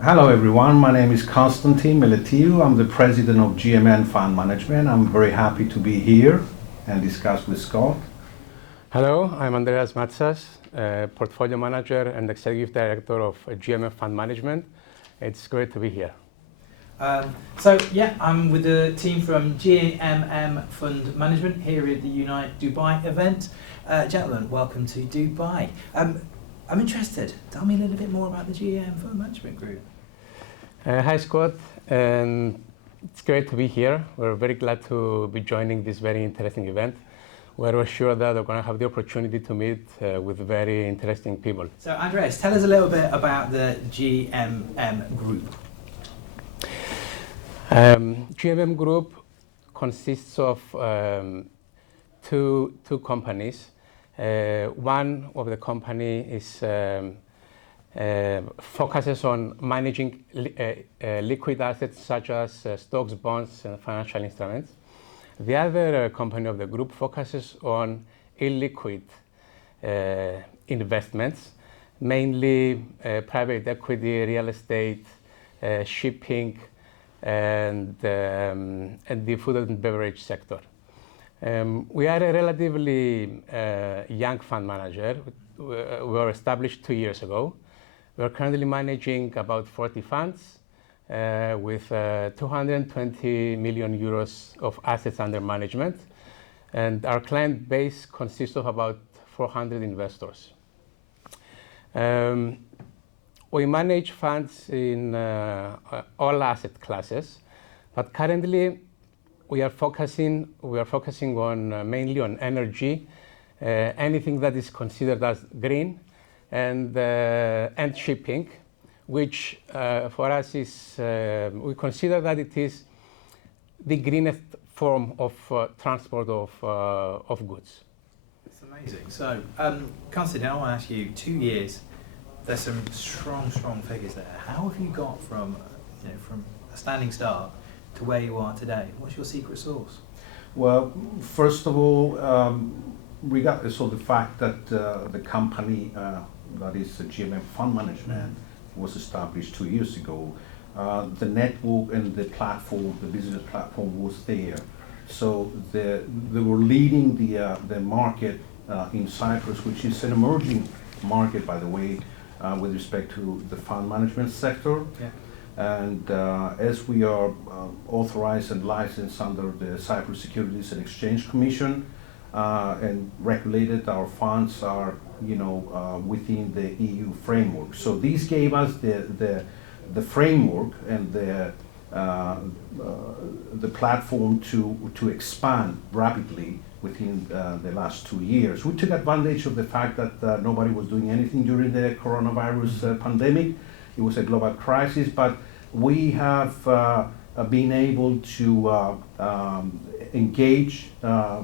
Hello everyone, my name is Constantine Meletiou. I'm the president of GMM Fund Management. I'm very happy to be here and discuss with Scott. Hello, I'm Andreas Matsas, portfolio manager and executive director of GMM Fund Management. It's great to be here. I'm with the team from GMM Fund Management here at the Unite Dubai event. Gentlemen, welcome to Dubai. I'm interested. Tell me a little bit more about the GMM Fund Management Group. Hi Scott, and it's great to be here. We're very glad to be joining this very interesting event, where we're sure that we're going to have the opportunity to meet with very interesting people. So Andreas, tell us a little bit about the GMM Group. GMM Group consists of two companies. One of the company is focuses on managing liquid assets such as stocks, bonds, and financial instruments. The other company of the group focuses on illiquid investments, mainly private equity, real estate, shipping, and the food and beverage sector. We are a relatively young fund manager. We were established 2 years ago. We're currently managing about 40 funds with 220 million euros of assets under management. And our client base consists of about 400 investors. We manage funds in all asset classes, but currently we are focusing on mainly on energy, anything that is considered as green, and shipping, which for us is we consider that it is the greenest form of transport of goods. That's amazing. So, Constantine, I want to ask you, 2 years. There's some strong figures there. How have you got from a standing start to where you are today? What's your secret sauce? Well, first of all, regardless of the fact that the company, that is GMM Fund Management, was established 2 years ago, the network and the platform, the business platform was there. So they were leading the market in Cyprus, which is an emerging market, by the way, with respect to the fund management sector. Yeah. And as we are authorized and licensed under the Cyprus Securities and Exchange Commission and regulated, our funds are within the EU framework. So this gave us the framework and the platform to expand rapidly within the last 2 years. We took advantage of the fact that nobody was doing anything during the coronavirus pandemic. It was a global crisis, but we have been able to engage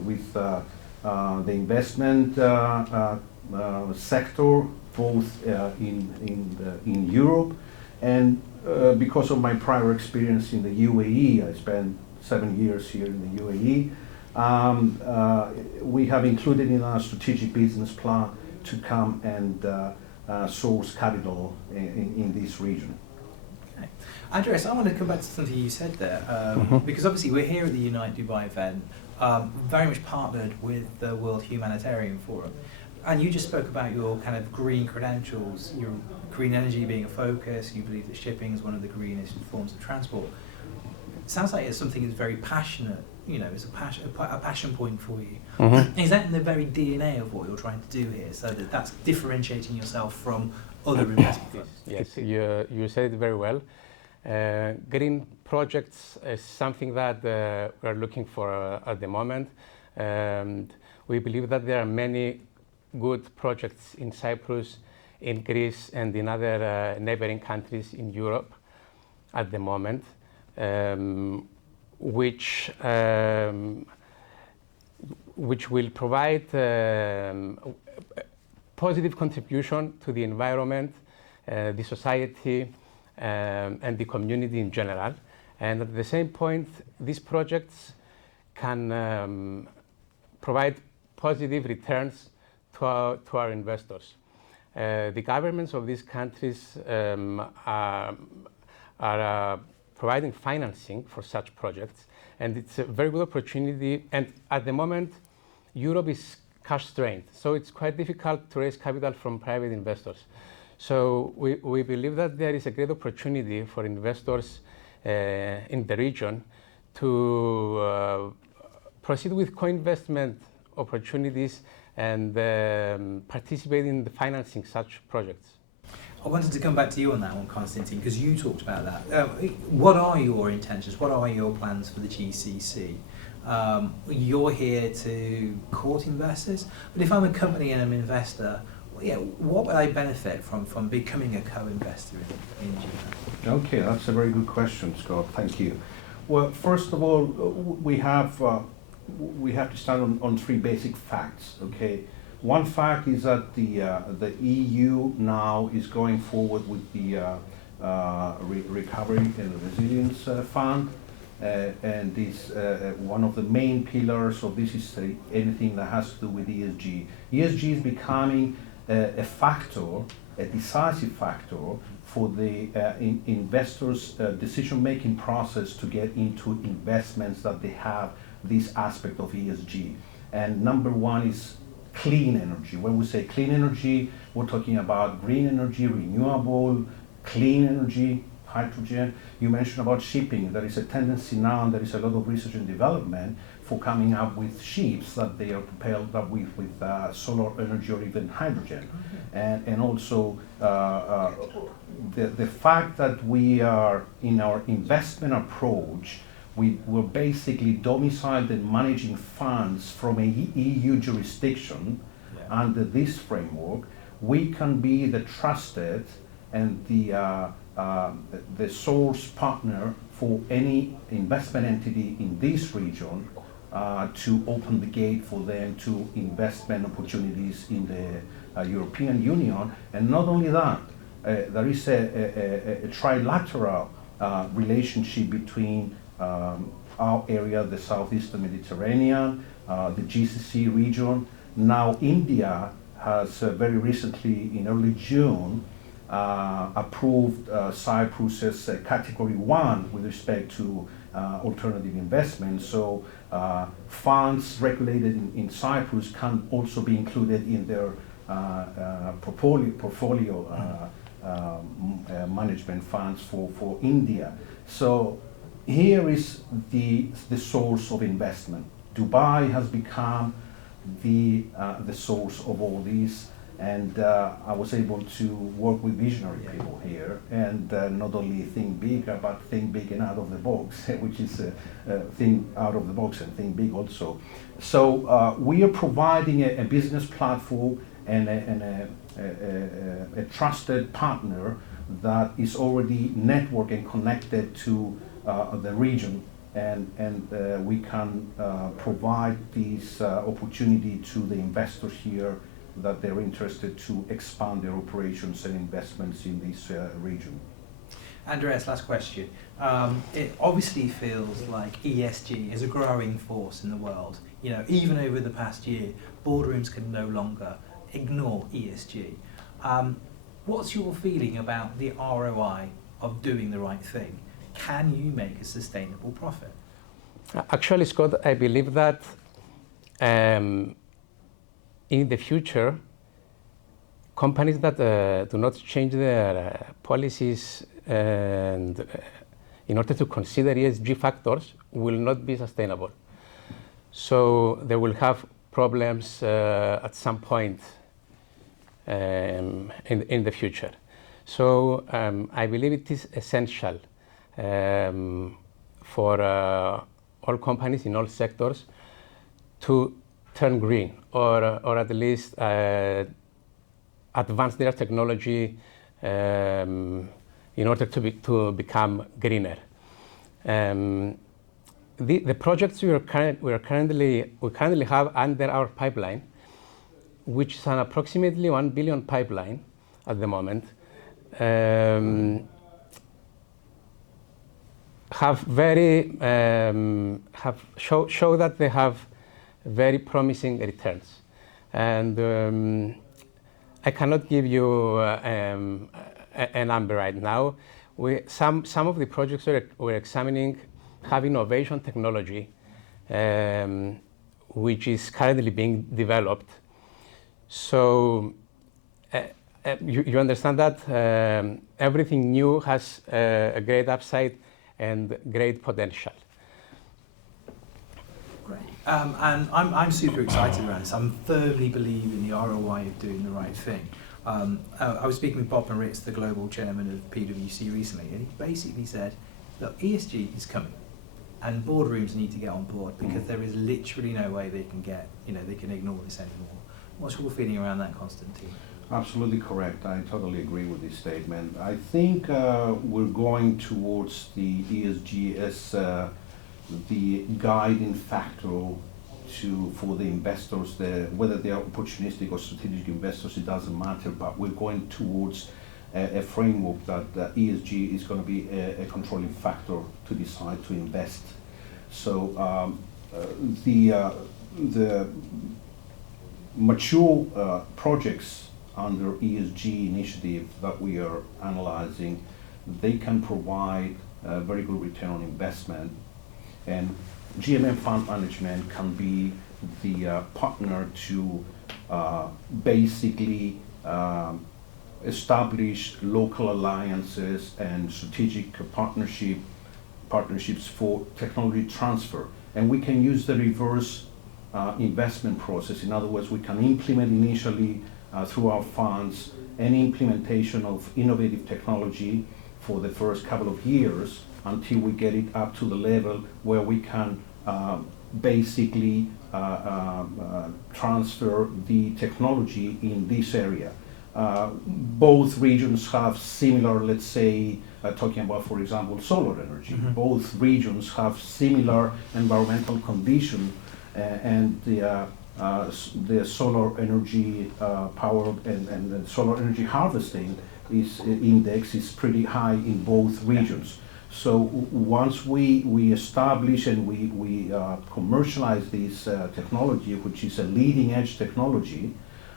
with the investment sector, both in Europe, and because of my prior experience in the UAE, I spent 7 years here in the UAE. We have included in our strategic business plan to come and source capital in this region. Okay. Andreas, I want to come back to something you said there, because obviously we're here at the Unite Dubai event, very much partnered with the World Humanitarian Forum. And you just spoke about your kind of green credentials, your green energy being a focus. You believe that shipping is one of the greenest forms of transport. It sounds like it's something that's very passionate. It's a passion point for you. Mm-hmm. Is that in the very DNA of what you're trying to do here, so that's differentiating yourself from other investment funds? Yes, you said it very well. Green projects is something that we're looking for at the moment. We believe that there are many good projects in Cyprus, in Greece, and in other neighboring countries in Europe at the moment, which will provide positive contribution to the environment, the society, and the community in general. And at the same point, these projects can provide positive returns to our investors. The governments of these countries are providing financing for such projects, and it's a very good opportunity. And at the moment, Europe is cash strained, so it's quite difficult to raise capital from private investors. So we believe that there is a great opportunity for investors in the region to proceed with co-investment opportunities and participate in the financing such projects. I wanted to come back to you on that one, Constantine, because you talked about that. What are your intentions? What are your plans for the GCC? You're here to court investors, but if I'm a company and I'm an investor, what would I benefit from becoming a co-investor in GMM? Okay, that's a very good question, Scott. Thank you. Well, first of all, we have to start on three basic facts. Okay, one fact is that the EU now is going forward with the Recovery and Resilience Fund, and this one of the main pillars of this is anything that has to do with ESG. ESG is becoming a factor, a decisive factor for the investors' decision-making process to get into investments that they have this aspect of ESG. And number one is clean energy. When we say clean energy, we're talking about green energy, renewable, clean energy, hydrogen. You mentioned about shipping. There is a tendency now, and there is a lot of research and development for coming up with ships that they are propelled up with solar energy or even hydrogen. And also the fact that we are, in our investment approach, we're basically domiciled and managing funds from a EU jurisdiction. Under this framework, we can be the trusted and the source partner for any investment entity in this region to open the gate for them to investment opportunities in the European Union. And not only that, there is a trilateral relationship between our area, the Southeastern Mediterranean, the GCC region. Now India has very recently, in early June, approved Cyprus as Category 1 with respect to alternative investments. So funds regulated in Cyprus can also be included in their portfolio management funds for India. So here is the source of investment. Dubai has become the source of all these, and I was able to work with visionary people here, and not only think big, but think big and out of the box, which is think out of the box and think big also. So we are providing a business platform and a trusted partner that is already networked and connected to the region, and we can provide this opportunity to the investors here that they're interested to expand their operations and investments in this region. Andreas, last question. It obviously feels like ESG is a growing force in the world. You know, even over the past year, boardrooms can no longer ignore ESG. What's your feeling about the ROI of doing the right thing? Can you make a sustainable profit? Actually, Scott, I believe that in the future, companies that do not change their policies and in order to consider ESG factors will not be sustainable. So they will have problems at some point in the future. So I believe it is essential for all companies in all sectors to turn green, or at least advance their technology in order to become greener. The projects we currently have under our pipeline, which is an approximately 1 billion pipeline at the moment, show that they have very promising returns, and I cannot give you a number right now. some of the projects we're examining have innovation technology, which is currently being developed. So you understand that everything new has a great upside and great potential. Great. And I'm super excited around this. I firmly believe in the ROI of doing the right thing. I was speaking with Bob Moritz, the global chairman of PwC recently, and he basically said, look, ESG is coming, and boardrooms need to get on board because there is literally no way they can they can ignore this anymore. What's your feeling around that, Constantine? Absolutely correct. I totally agree with this statement. I think we're going towards the ESG as the guiding factor for the investors, whether they are opportunistic or strategic investors, it doesn't matter, but we're going towards a framework that ESG is going to be a controlling factor to decide to invest. So the mature projects under ESG initiative that we are analyzing, they can provide a very good return on investment, and GMM Fund Management can be the partner to basically establish local alliances and strategic partnerships for technology transfer. And we can use the reverse investment process. In other words, we can implement initially through our funds any implementation of innovative technology for the first couple of years until we get it up to the level where we can basically transfer the technology in this area. Both regions have similar, let's say, talking about, for example, solar energy. Both regions have similar environmental conditions, and the solar energy power and the solar energy harvesting index is pretty high in both regions. So once we establish and we commercialize this technology, which is a leading edge technology,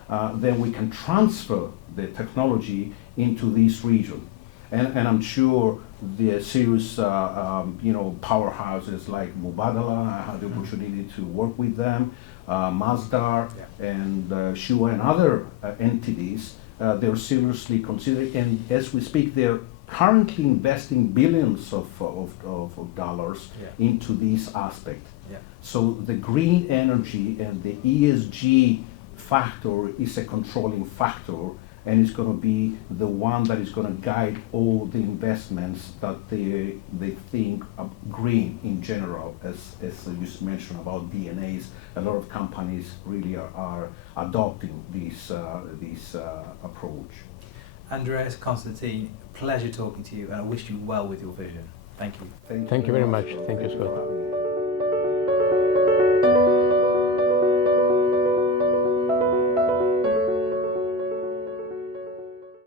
then we can transfer the technology into this region. And I'm sure the serious powerhouses like Mubadala, I had the opportunity to work with them, Masdar and Shua and other entities, they're seriously considering, and as we speak, they're currently investing billions of dollars into this aspect. So the green energy and the ESG factor is a controlling factor, and it's going to be the one that is going to guide all the investments that they think of green in general. As you mentioned about DNAs, a lot of companies really are adopting this approach. Andreas, Constantine, pleasure talking to you, and I wish you well with your vision. Thank you. Thank you very much. Thank you, Scott.